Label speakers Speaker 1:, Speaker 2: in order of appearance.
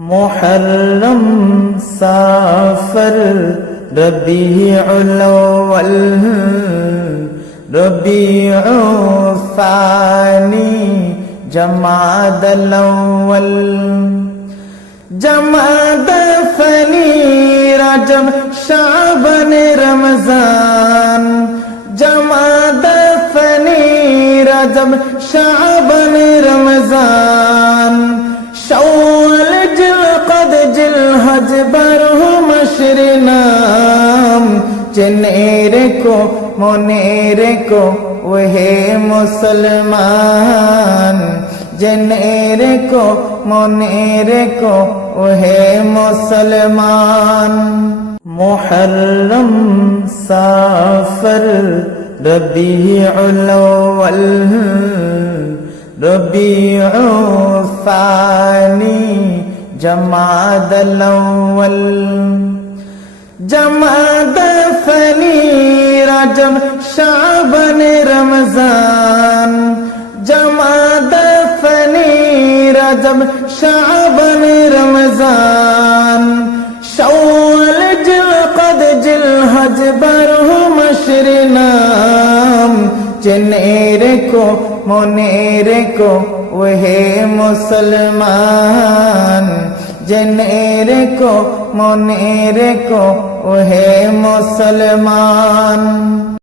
Speaker 1: محرم سافر ربيع الأول ربيع الثاني جماد الأول جماد الثاني رجب شعبان رمضان جماد الثاني رجب شعبان رمضان নামাজ বারো মাসের নাম। চেনে রেখো, মনে রেখো, ওহে মুসলমান। জেনে রেখো, মনে রেখো, ওহে মুসলমান। মোহরম সাফর রবিউল রবিউ ফানি। جماد الأول جماد ثني رجب شعبان رمضان جماد ثني رجب شعبان رمضان شوال جل قد جل حج بره مشرنام جنير کو মনে রেখো ওহে মুসলমান। জেনে রেখো মনে রেখো ওহে মুসলমান।